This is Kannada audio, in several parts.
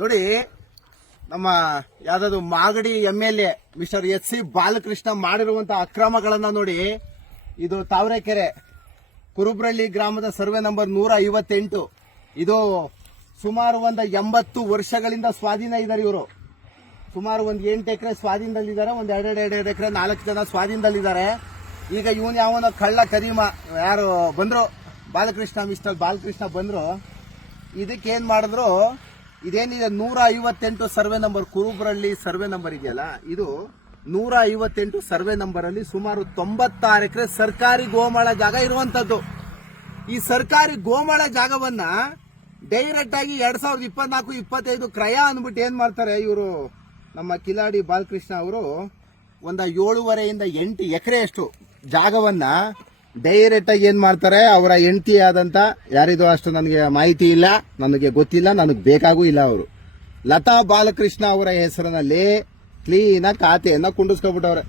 ನೋಡಿ, ನಮ್ಮ ಯಾವ್ದು Magadi MLA mister SC Balakrishna ಮಾಡಿರುವಂತಹ ಅಕ್ರಮಗಳನ್ನ ನೋಡಿ. ಇದು ತಾವರೆಕೆರೆ ಕುರುಬ್ರಳ್ಳಿ ಗ್ರಾಮದ ಸರ್ವೆ ನಂಬರ್ 158. ಇದು ಸುಮಾರು 80 ವರ್ಷಗಳಿಂದ ಸ್ವಾಧೀನ ಇದ್ದಾರೆ ಇವರು. ಸುಮಾರು 8 ಎಕರೆ ಸ್ವಾಧೀನದಲ್ಲಿದ್ದಾರೆ, 2 ಎಕರೆ 4 ಜನ ಸ್ವಾಧೀನದಲ್ಲಿದ್ದಾರೆ. ಈಗ ಇವನ್ ಯಾವನ ಕಳ್ಳ ಕರೀಮ ಯಾರು ಬಂದ್ರು, ಮಿಸ್ಟರ್ ಬಾಲಕೃಷ್ಣ ಬಂದ್ರು. ಇದಕ್ಕೇನ್ ಮಾಡಿದ್ರು, ಇದೇನಿದೆ 158 survey number Kurubarahalli survey number ಇದೆಯಲ್ಲ, ಇದು 158 ಸರ್ವೆ ನಂಬರ್ ಅಲ್ಲಿ ಸುಮಾರು 96 ಎಕರೆ ಸರ್ಕಾರಿ ಗೋಮಾಳ ಜಾಗ ಇರುವಂತದ್ದು. ಈ ಸರ್ಕಾರಿ ಗೋಮಾಳ ಜಾಗವನ್ನ ಡೈರೆಕ್ಟ್ ಆಗಿ 2024-25 ಕ್ರಯ ಅಂದ್ಬಿಟ್ಟು ಏನ್ ಮಾಡ್ತಾರೆ ಇವರು, ನಮ್ಮ ಕಿಲಾಡಿ ಬಾಲಕೃಷ್ಣ ಅವರು 7.5 ಇಂದ 8 ಎಕರೆ ಅಷ್ಟು ಜಾಗವನ್ನ ಡೈರೆಕ್ಟ್ ಆಗಿ ಏನ್ ಮಾಡ್ತಾರೆ, ಅವರ ಹೆಂಡತಿ ಆದಂತ ಯಾರಿದು ಅಷ್ಟು ನನಗೆ ಮಾಹಿತಿ ಇಲ್ಲ, ನನಗೆ ಗೊತ್ತಿಲ್ಲ, ನನಗೆ ಬೇಕಾಗೂ ಇಲ್ಲ. ಅವರು ಲತಾ ಬಾಲಕೃಷ್ಣ ಅವರ ಹೆಸರಿನಲ್ಲಿ ಕ್ಲೀನ್ ಆಗಿ ಖಾತೆಯನ್ನ ಕುಂಡಿಸ್ಕೊಬಿಟ್ಟವ್ರೆ.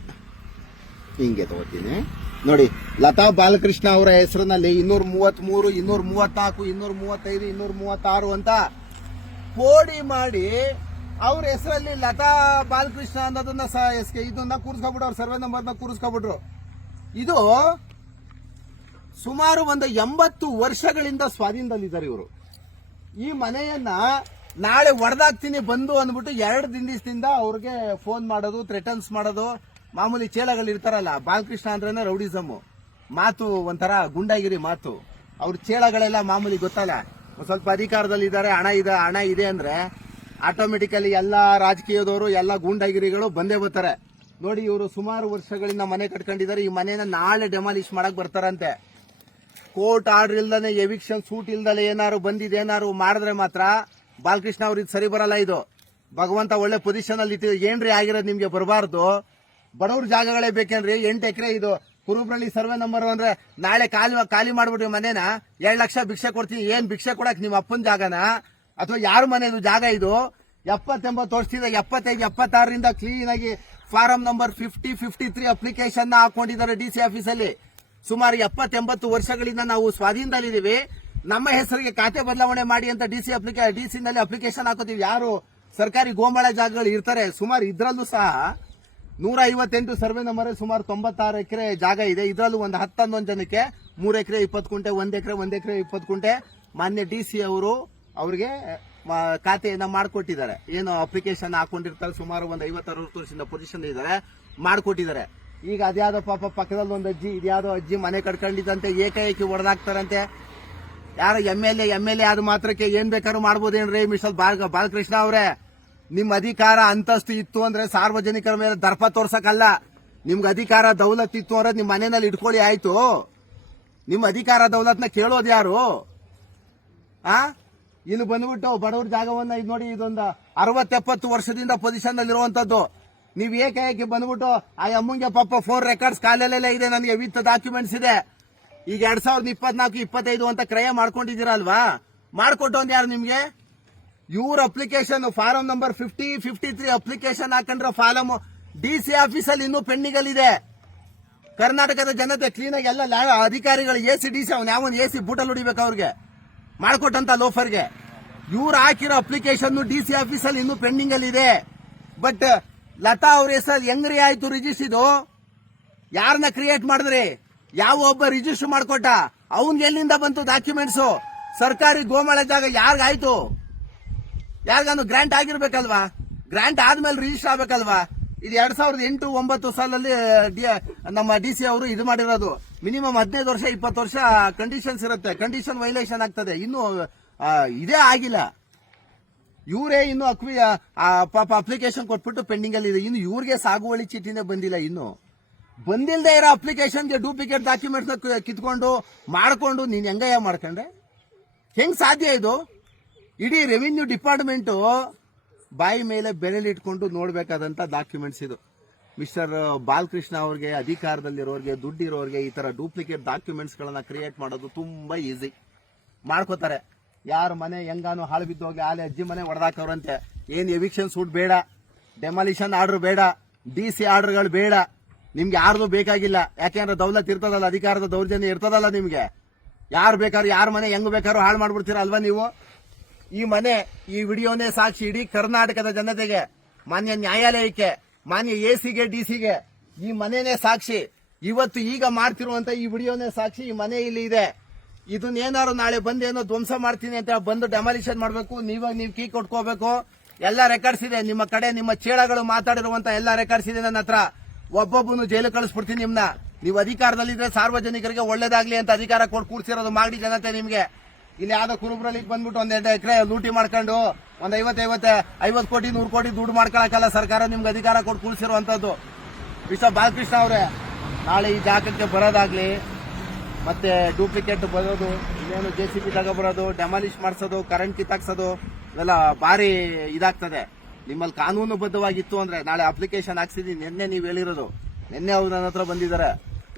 ಹಿಂಗೆ ತಗೋತೀನಿ ನೋಡಿ, ಲತಾ ಬಾಲಕೃಷ್ಣ ಅವರ ಹೆಸರಿನಲ್ಲಿ 233, 234, 235, 236 ಅಂತ ಕೋಡಿ ಮಾಡಿ ಅವ್ರ ಹೆಸರಲ್ಲಿ ಲತಾ ಬಾಲಕೃಷ್ಣ ಅನ್ನೋದನ್ನ ಇದನ್ನ ಕೂರಿಸ್ಕೊಬಿಟ್ಟವ್ರು, ಸರ್ವೆ ನಂಬರ್ನ ಕೂರಿಸ್ಕೊಬಿಟ್ರು. ಇದು ಸುಮಾರು 80 ವರ್ಷಗಳಿಂದ ಸ್ವಾಧೀನದಲ್ಲಿದ್ದಾರೆ ಇವರು. ಈ ಮನೆಯನ್ನ ನಾಳೆ ಒಡೆದಾಕ್ತೀನಿ ಬಂದು ಅಂದ್ಬಿಟ್ಟು 2 ದಿನದಿಂದ ಅವ್ರಿಗೆ ಫೋನ್ ಮಾಡೋದು, ಥ್ರೆಟನ್ಸ್ ಮಾಡೋದು. ಮಾಮೂಲಿ ಚೇಳಗಳು ಇರ್ತಾರಲ್ಲ, ಬಾಲಕೃಷ್ಣ ಅಂದ್ರೇನೆ ರೌಡಿಸಮ್ ಮಾತು, ಒಂಥರ ಗುಂಡಾಗಿರಿ ಮಾತು. ಅವ್ರ ಚೇಳಗಳೆಲ್ಲ ಮಾಮೂಲಿ ಗೊತ್ತಲ್ಲ, ಸ್ವಲ್ಪ ಅಧಿಕಾರದಲ್ಲಿದ್ದಾರೆ, ಹಣ ಇದೆ ಅಂದ್ರೆ ಆಟೋಮೆಟಿಕಲಿ ಎಲ್ಲಾ ರಾಜಕೀಯದವರು, ಎಲ್ಲಾ ಗೂಂಡಾಗಿರಿಗಳು ಬಂದೇ ಬರ್ತಾರೆ. ನೋಡಿ, ಇವರು ಸುಮಾರು ವರ್ಷಗಳಿಂದ ಮನೆ ಕಟ್ಕೊಂಡಿದ್ದಾರೆ. ಈ ಮನೆಯನ್ನ ನಾಳೆ ಡೆಮಾಲಿಷ್ ಮಾಡಕ್ ಬರ್ತಾರಂತೆ. ಕೋರ್ಟ್ ಆರ್ಡರ್ ಇಲ್ದಾನೆ, ಎವಿಕ್ಷನ್ ಸೂಟ್ ಇಲ್ದಲೆ ಏನಾರು ಬಂದಿದೆ ಏನಾರು ಮಾಡಿದ್ರೆ ಮಾತ್ರ ಬಾಲಕೃಷ್ಣ ಅವ್ರಿಗೆ ಸರಿ ಬರಲ್ಲ. ಇದು ಭಗವಂತ ಒಳ್ಳೆ ಪೊಸಿಷನ್ ಅಲ್ಲಿ ಇಟ್ಟಿದೆ. ಏನ್ರಿ ಆಗಿರೋದು ನಿಮ್ಗೆ ಬರಬಾರ್ದು, ಬಡವ್ರ ಜಾಗಗಳೇ ಬೇಕೇನ್ರಿ? 8 ಎಕರೆ ಇದು ಕುರುಬ್ರಳ್ಳಿ ಸರ್ವೆ ನಂಬರ್ ಅಂದ್ರೆ ನಾಳೆ ಖಾಲಿ ಮಾಡ್ಬಿಟ್ಟು ಮನೇನ 7 ಲಕ್ಷ ಭಿಕ್ಷೆ ಕೊಡ್ತೀನಿ. ಏನ್ ಭಿಕ್ಷೆ ಕೊಡಕ್ ನಿಮ್ಮ ಅಪ್ಪನ ಜಾಗನ ಅಥವಾ ಯಾರ ಮನೆದು ಜಾಗ ಇದು? 70-80 ವರ್ಷದಿಂದ 75-76ರಿಂದ ಕ್ಲೀನ್ ಆಗಿ ಫಾರಂ ನಂಬರ್ 50-53 ಅಪ್ಲಿಕೇಶನ್ ಹಾಕೊಂಡಿದ್ದಾರೆ DC ಆಫೀಸಲ್ಲಿ. ಸುಮಾರು 70-80 ವರ್ಷಗಳಿಂದ ನಾವು ಸ್ವಾಧೀನದಲ್ಲಿದ್ದೀವಿ, ನಮ್ಮ ಹೆಸರಿಗೆ ಖಾತೆ ಬದಲಾವಣೆ ಮಾಡಿ ಅಂತ DC ನಲ್ಲಿ ಅಪ್ಲಿಕೇಶನ್ ಹಾಕೋತೀವಿ. ಯಾರು ಸರ್ಕಾರಿ ಗೋಮಾಳ ಜಾಗಗಳು ಇರ್ತಾರೆ, ಸುಮಾರು ಇದ್ರಲ್ಲೂ ಸಹ 158 ಸರ್ವೆ ನಂಬರ್ ಸುಮಾರು 96 ಎಕರೆ ಜಾಗ ಇದೆ. ಇದರಲ್ಲೂ ಒಂದು 10-11 ಜನಕ್ಕೆ 3 ಎಕರೆ 20 ಕುಂಟೆ, 1 ಎಕರೆ 20 ಕುಂಟೆ ಮಾನ್ಯ DC ಅವರು ಅವ್ರಿಗೆ ಖಾತೆಯನ್ನ ಮಾಡಿಕೊಟ್ಟಿದ್ದಾರೆ. ಏನು ಅಪ್ಲಿಕೇಶನ್ ಹಾಕೊಂಡಿರ್ತಾರೆ, ಸುಮಾರು 50-60 ವರ್ಷದಿಂದ ಪೊಸಿಷನ್ ಇದ್ದಾರೆ, ಮಾಡಿಕೊಟ್ಟಿದ್ದಾರೆ. ಈಗ ಅದ್ಯಾವುದೋ ಪಾಪ ಪಕ್ಕದಲ್ಲಿ ಒಂದು ಅಜ್ಜಿ, ಇದ್ಯಾವುದೋ ಅಜ್ಜಿ ಮನೆ ಕಟ್ಕೊಂಡಿದ್ದಂತೆ ಏಕಾಏಕಿ ಹೊಡೆದಾಕ್ತಾರಂತೆ. ಯಾರು MLA ಆದ ಮಾತ್ರಕ್ಕೆ ಏನ್ ಬೇಕಾದ್ರೂ ಮಾಡ್ಬೋದೇನ್ರಿ? ಮಿಸ್ಟರ್ ಬಾಲಕೃಷ್ಣ ಅವರೇ, ನಿಮ್ ಅಧಿಕಾರ ಅಂತಸ್ತು ಇತ್ತು ಅಂದ್ರೆ ಸಾರ್ವಜನಿಕರ ಮೇಲೆ ದರ್ಪ ತೋರ್ಸಕ್ಕಲ್ಲ. ನಿಮ್ಗೆ ಅಧಿಕಾರ ದೌಲತ್ ಇತ್ತು ಅಂದ್ರೆ ನಿಮ್ ಮನೆಯಲ್ಲಿ ಇಟ್ಕೊಳ್ಳಿ ಆಯ್ತು. ನಿಮ್ ಅಧಿಕಾರ ದೌಲತ್ನ ಕೇಳೋದು ಯಾರು? ಇನ್ನು ಬಂದ್ಬಿಟ್ಟು ಬಡವ್ರ ಜಾಗವನ್ನ ಇದು ನೋಡಿ, ಇದೊಂದು 60-70 ವರ್ಷದಿಂದ ಪೊಸಿಷನ್ ಅಲ್ಲಿ ಇರುವಂತದ್ದು. ನೀವ್ ಏಕಾಏಕಿ ಬಂದ್ಬಿಟ್ಟು ಆ ಅಮ್ಮಂಗೆ ಪಾಪ 4 ರೆಕಾರ್ಡ್ಸ್ ಕಾಲೆಲ್ಲ ಇದೆ, ನನಗೆ ವಿತ್ ಡಾಕ್ಯುಮೆಂಟ್ಸ್ ಇದೆ. ಈಗ 2024-25 ಅಂತ ಕ್ರಯ ಮಾಡ್ಕೊಂಡಿದ್ದೀರಲ್ವಾ, ಮಾಡ್ಕೊಟ್ಟು ಒಂದ್ ಯಾರು ನಿಮ್ಗೆ? ಇವ್ರ ಅಪ್ಲಿಕೇಶನ್ ಫಾರಂ ನಂಬರ್ 50-53 ಅಪ್ಲಿಕೇಶನ್ ಹಾಕೊಂಡ್ರೆ ಫಾರಂ DC ಆಫೀಸಲ್ಲಿ ಇನ್ನೂ ಪೆಂಡಿಂಗ್ ಅಲ್ಲಿ ಇದೆ. ಕರ್ನಾಟಕದ ಜನತೆ ಕ್ಲೀನ್ ಆಗಿ ಎಲ್ಲ ಅಧಿಕಾರಿಗಳು AC DC ಯಾವನ್ AC ಬೂಟಲ್ ಹೊಡಿಬೇಕು ಅವ್ರಿಗೆ ಮಾಡ್ಕೊಟ್ಟಂತ ಲೋಫರ್ಗೆ. ಇವ್ರು ಹಾಕಿರೋ ಅಪ್ಲಿಕೇಶನ್ DC ಆಫೀಸಲ್ಲಿ ಇನ್ನೂ ಪೆಂಡಿಂಗ್ ಅಲ್ಲಿ ಇದೆ. ಬಟ್ ಲತಾ ಅವ್ರ ಹೆಸರು ಹೆಂಗ್ರಿ ಆಯ್ತು ರಿಜಿಸ್ಟರ್? ಇದು ಯಾರನ್ನ ಕ್ರಿಯೇಟ್ ಮಾಡಿದ್ರಿ? ಯಾವ ಒಬ್ಬ ರಿಜಿಸ್ಟರ್ ಮಾಡ್ಕೊಟ್ಟ? ಅವನ್ಗೆ ಎಲ್ಲಿಂದ ಬಂತು ಡಾಕ್ಯುಮೆಂಟ್ಸ್? ಸರ್ಕಾರಿ ಗೋಮಾಳ ಜಾಗ ಯಾರಿಗಾಯ್ತು? ಯಾರಿಗಾನು ಗ್ರಾಂಟ್ ಆಗಿರ್ಬೇಕಲ್ವಾ? ಗ್ರಾಂಟ್ ಆದ್ಮೇಲೆ ರಿಜಿಸ್ಟರ್ ಆಗ್ಬೇಕಲ್ವಾ? ಇದು 2008-9 ಸಾಲಲ್ಲಿ ನಮ್ಮ DC ಅವರು ಇದು ಮಾಡಿರೋದು. ಮಿನಿಮಮ್ 15 ವರ್ಷ 20 ವರ್ಷ ಕಂಡೀಷನ್ಸ್ ಇರುತ್ತೆ, ಕಂಡೀಷನ್ ವೈಲೇಷನ್ ಆಗ್ತದೆ. ಇನ್ನು ಇದೇ ಆಗಿಲ್ಲ. ಇವರೇ ಇನ್ನು ಪಾಪ ಅಪ್ಲಿಕೇಶನ್ ಕೊಟ್ಬಿಟ್ಟು ಪೆಂಡಿಂಗ್ ಅಲ್ಲಿ ಇದೆ. ಇನ್ನು ಇವ್ರಿಗೆ ಸಾಗುವಳಿ ಚೀಟಿನೇ ಬಂದಿಲ್ಲ. ಇನ್ನು ಬಂದಿಲ್ಲದೆ ಇರೋ ಅಪ್ಲಿಕೇಶನ್ಗೆ ಡೂಪ್ಲಿಕೇಟ್ ಡಾಕ್ಯುಮೆಂಟ್ಸ್ ಕಿತ್ಕೊಂಡು ಮಾಡ್ಕೊಂಡು ನೀನ್ ಹೆಂಗಯ್ಯ ಮಾಡ್ಕೊಂಡ್ರೆ ಹೆಂಗ್ ಸಾಧ್ಯ ಇದು? ಇಡೀ ರೆವಿನ್ಯೂ ಡಿಪಾರ್ಟ್ಮೆಂಟ್ ಬಾಯಿ ಮೇಲೆ ಬೆಲೆಲಿಟ್ಕೊಂಡು ನೋಡ್ಬೇಕಾದಂತ ಡಾಕ್ಯುಮೆಂಟ್ಸ್ ಇದು. ಮಿಸ್ಟರ್ ಬಾಲಕೃಷ್ಣ ಅವ್ರಿಗೆ, ಅಧಿಕಾರದಲ್ಲಿರೋರಿಗೆ, ದುಡ್ಡಿರೋರಿಗೆ ಈ ತರ ಡೂಪ್ಲಿಕೇಟ್ ಡಾಕ್ಯುಮೆಂಟ್ಸ್ ಗಳನ್ನ ಕ್ರಿಯೇಟ್ ಮಾಡೋದು ತುಂಬಾ ಈಸಿ. ಮಾಡ್ಕೋತಾರೆ. ಯಾರ ಮನೆ ಹೆಂಗಾನು ಹಾಳು ಬಿದ್ದೋಗಿ ಆಲೆ ಅಜ್ಜಿ ಮನೆ ಹೊಡೆದಾಕವ್ರಂತೆ. ಏನ್ ಎವಿಕ್ಷನ್ ಸೂಟ್ ಬೇಡ, ಡೆಮಾಲಿಷನ್ ಆರ್ಡರ್ ಬೇಡ, DC ಆರ್ಡರ್ಗಳು ಬೇಡ, ನಿಮ್ಗೆ ಯಾರ್ದು ಬೇಕಾಗಿಲ್ಲ. ಯಾಕೆಂದ್ರೆ ದೌಲತ್ ಇರ್ತದಲ್ಲ, ಅಧಿಕಾರದ ದೌರ್ಜನ್ಯ ಇರ್ತದಲ್ಲ ನಿಮ್ಗೆ. ಯಾರು ಬೇಕಾದ್ರೂ ಯಾರ ಮನೆ ಹೆಂಗ್ ಬೇಕಾದ್ರೂ ಹಾಳು ಮಾಡ್ಬಿಡ್ತೀರ ಅಲ್ವಾ ನೀವು? ಈ ಮನೆ, ಈ ವಿಡಿಯೋನೇ ಸಾಕ್ಷಿ ಇಡೀ ಕರ್ನಾಟಕದ ಜನತೆಗೆ, ಮಾನ್ಯ ನ್ಯಾಯಾಲಯಕ್ಕೆ, ಮಾನ್ಯ ಎಸಿಗೆ, ಡಿಸಿಗೆ ಈ ಮನೆನೇ ಸಾಕ್ಷಿ. ಇವತ್ತು ಈಗ ಮಾಡ್ತಿರುವಂತ ಈ ವಿಡಿಯೋನೇ ಸಾಕ್ಷಿ. ಈ ಮನೆ ಇಲ್ಲಿ ಇದೆ. ಇದನ್ನೇನಾರು ನಾಳೆ ಬಂದು ಏನೋ ಧ್ವಂಸ ಮಾಡ್ತೀನಿ ಅಂತ ಬಂದು ಡೆಮಾಲಿಷನ್ ಮಾಡಬೇಕು. ನೀವು ಕೀ ಕೊಟ್ಕೋಬೇಕು. ಎಲ್ಲ ರೆಕಾರ್ಡ್ಸ್ ಇದೆ ನಿಮ್ಮ ಕಡೆ. ನಿಮ್ಮ ಚೇಳಗಳು ಮಾತಾಡಿರುವಂತ ಎಲ್ಲ ರೆಕಾರ್ಡ್ಸ್ ಇದೆ ನನ್ನ ಹತ್ರ. ಒಬ್ಬೊಬ್ಬನು ಜೈಲು ಕಳಿಸ್ಬಿಡ್ತೀನಿ ನಿಮ್ನ. ನೀವು ಅಧಿಕಾರದಲ್ಲಿದ್ರೆ ಸಾರ್ವಜನಿಕರಿಗೆ ಒಳ್ಳೇದಾಗ್ಲಿ ಅಂತ ಅಧಿಕಾರ ಕೊಟ್ಟು ಕೂಡ್ಸಿರೋದು ಮಾಡಿ ಜನತೆ ನಿಮ್ಗೆ. ಇಲ್ಲಿ ಯಾವ್ದೋ ಕುರುಬ್ರಲ್ಲಿ ಬಂದ್ಬಿಟ್ಟು ಒಂದ್ 2 ಎಕರೆ ಲೂಟಿ ಮಾಡ್ಕೊಂಡು ಒಂದ್ 50 ಕೋಟಿ 100 ಕೋಟಿ ದುಡ್ಡು ಮಾಡ್ಕೊಳಕಲ್ಲ ಸರ್ಕಾರ ನಿಮ್ಗೆ ಅಧಿಕಾರ ಕೊಟ್ಟು ಕೂಡ್ಸಿರುವಂತದ್ದು. ಬಾಲಕೃಷ್ಣ ಅವರೇ, ನಾಳೆ ಈ ಜಾಗಕ್ಕೆ ಬರೋದಾಗ್ಲಿ, ಮತ್ತೆ ಡೂಪ್ಲಿಕೇಟ್ ಬರೋದು, ಇನ್ನೇನು JCB ತಗೊಬರೋದು, ಡೆಮಾಲಿಷ್ ಮಾಡಿಸೋದು, ಕರೆಂಟ್ ಕಿತ್ತಾಕ್ಸೋದು, ಇವೆಲ್ಲ ಭಾರಿ ಇದಾಗ್ತದೆ. ನಿಮ್ಮಲ್ಲಿ ಕಾನೂನುಬದ್ಧವಾಗಿತ್ತು ಅಂದ್ರೆ ನಾಳೆ ಅಪ್ಲಿಕೇಶನ್ ಹಾಕ್ಸಿದೀನಿ. ನಿನ್ನೆ ನೀವು ಹೇಳಿರೋದು, ನಿನ್ನೆ ಅವ್ರು ನನ್ನ ಹತ್ರ ಬಂದಿದ್ದಾರೆ.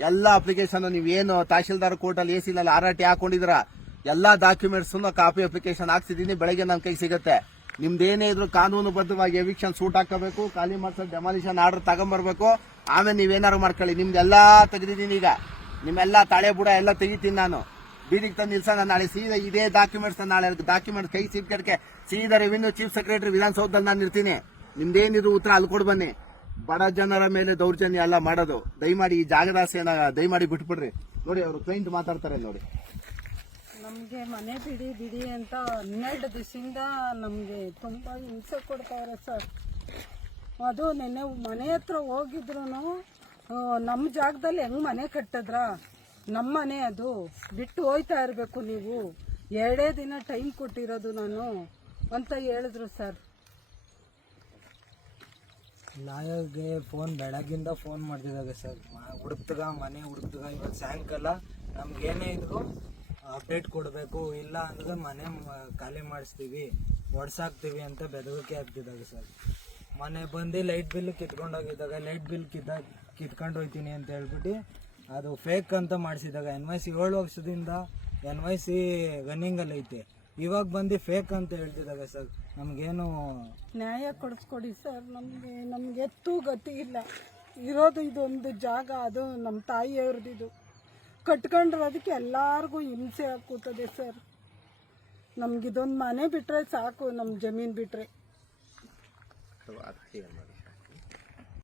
ಎಲ್ಲ ಅಪ್ಲಿಕೇಶನ್ ನೀವೇನು ತಹಶೀಲ್ದಾರ್ ಕೋರ್ಟಲ್ಲಿ ಎಸಿನಲ್ಲಿ RRT ಹಾಕೊಂಡಿದ್ದೀರಾ, ಎಲ್ಲಾ ಡಾಕ್ಯುಮೆಂಟ್ಸ್ ಕಾಪಿ ಅಪ್ಲಿಕೇಶನ್ ಹಾಕ್ಸಿದೀನಿ. ಬೆಳಗ್ಗೆ ನನ್ನ ಕೈ ಸಿಗುತ್ತೆ. ನಿಮ್ದೇನೇ ಇದ್ರು ಕಾನೂನುಬದ್ಧವಾಗಿ ಎವಿಕ್ಷನ್ ಸೂಟ್ ಹಾಕಬೇಕು, ಖಾಲಿ ಮಾಡ್ಸೋ ಡೆಮಾಲಿಷನ್ ಆರ್ಡರ್ ತಗೊಂಡ್ಬರ್ಬೇಕು. ಆಮೇಲೆ ನೀವೇನಾರು ಮಾಡ್ಕೊಳ್ಳಿ. ನಿಮ್ದೆಲ್ಲಾ ತೆಗೆದಿದ್ದೀನಿ. ಈಗ ನಿಮ್ಮೆಲ್ಲ ತಾಳೆ ಬುಡ ಎಲ್ಲ ತೆಗಿತೀನಿ ನಾನು. ಬೀದಿಗೆ ತಂದು ನಿಲ್ಸೋಣ ನಾಳೆ ಸೀದಾ ಇದೇ ಡಾಕ್ಯುಮೆಂಟ್ಸ್. ನಾಳೆ ಡಾಕ್ಯುಮೆಂಟ್ಸ್ ಕೈ ಸಿಕ್ಕಕ್ಕೆ ಸೀದಾ ರೆವಿನ್ಯೂ ಚೀಫ್ ಸೆಕ್ರೆಟರಿ ವಿಧಾನಸೌಧದಲ್ಲಿ ನಾನು ಇರ್ತೀನಿ. ನಿಮ್ದೇನಿದ್ರು ಉತ್ತರ ಅಲ್ಲಿ ಕೊಡ್ ಬನ್ನಿ. ಬಡ ಜನರ ಮೇಲೆ ದೌರ್ಜನ್ಯ ಎಲ್ಲ ಮಾಡೋದು ದಯಮಾಡಿ ಈ ಜಾಗದಾಸೆನ ದಯಮಾಡಿ ಬಿಟ್ಬಿಡ್ರಿ. ನೋಡಿ ಅವರು ಕ್ಲೈಂಟ್ ಮಾತಾಡ್ತಾರೆ ನೋಡಿ. ನಮಗೆ ಮನೆ ಬಿಡಿ ಅಂತ 12 ದಿವಸದಿಂದ ನಮಗೆ ತುಂಬ ಹಿಂಸೆ ಕೊಡ್ತಾವ್ರೆ ಸರ್. ಅದು ನೆನ್ನೆ ಮನೆ ಹತ್ರ ಹೋಗಿದ್ರು ನಮ್ಮ ಜಾಗದಲ್ಲಿ ಹೆಂಗ್ ಮನೆ ಕಟ್ಟಿದ್ರ, ನಮ್ಮ ಮನೆ ಅದು, ಬಿಟ್ಟು ಹೋಯ್ತಾ ಇರಬೇಕು ನೀವು, 2 ದಿನ ಟೈಮ್ ಕೊಟ್ಟಿರೋದು ನಾನು ಅಂತ ಹೇಳಿದ್ರು ಸರ್. ಲಾಯರ್ಗೆ ಬೆಳಗ್ಗಿಂದ ಫೋನ್ ಮಾಡ್ತಿದ್ದಾಗ ಸರ್, ಮನೆ ಹುಡುಕ್ತಗ ಇವತ್ತು ಸಾಯಂಕಾಲ ನಮ್ಗೇನೇ ಇದ್ರು ಅಪ್ಡೇಟ್ ಕೊಡಬೇಕು, ಇಲ್ಲ ಅಂದ್ರೆ ಮನೆ ಖಾಲಿ ಮಾಡಿಸ್ತೀವಿ, ಒಡ್ಸಾಕ್ತೀವಿ ಅಂತ ಬೆದರಿಕೆ ಆಗ್ತಿದ್ದಾಗ ಸರ್. ಮನೆ ಬಂದು ಲೈಟ್ ಬಿಲ್ ಕಿತ್ಕೊಂಡೋಗಿದ್ದಾಗ ಲೈಟ್ ಬಿಲ್ ಕಿತ್ಕೊಂಡು ಹೋಗ್ತೀನಿ ಅಂತ ಹೇಳ್ಬಿಟ್ಟು ಅದು ಫೇಕ್ ಅಂತ ಮಾಡಿಸಿದಾಗ NYC 7 ವರ್ಷದಿಂದ NYC ರನ್ನಿಂಗಲ್ಲಿ ಐತೆ. ಇವಾಗ ಬಂದು ಫೇಕ್ ಅಂತ ಹೇಳ್ತಿದ್ದಾಗ ಸರ್ ನಮಗೇನು ನ್ಯಾಯ ಕೊಡಿಸ್ಕೊಡಿ ಸರ್. ನಮ್ಗೆ ಎತ್ತೂ ಗತಿ ಇಲ್ಲ. ಇರೋದು ಇದೊಂದು ಜಾಗ, ಅದು ನಮ್ಮ ತಾಯಿಯವ್ರದ್ದು. ಕಟ್ಕೊಂಡಿರೋದಕ್ಕೆ ಎಲ್ಲಾರ್ಗೂ ಹಿಂಸೆ ಕೂತದೆ ಸರ್. ನಮ್ಗಿದೊಂದು ಮನೆ ಬಿಟ್ರೆ ಸಾಕು, ನಮ್ಮ ಜಮೀನು ಬಿಟ್ರೆ.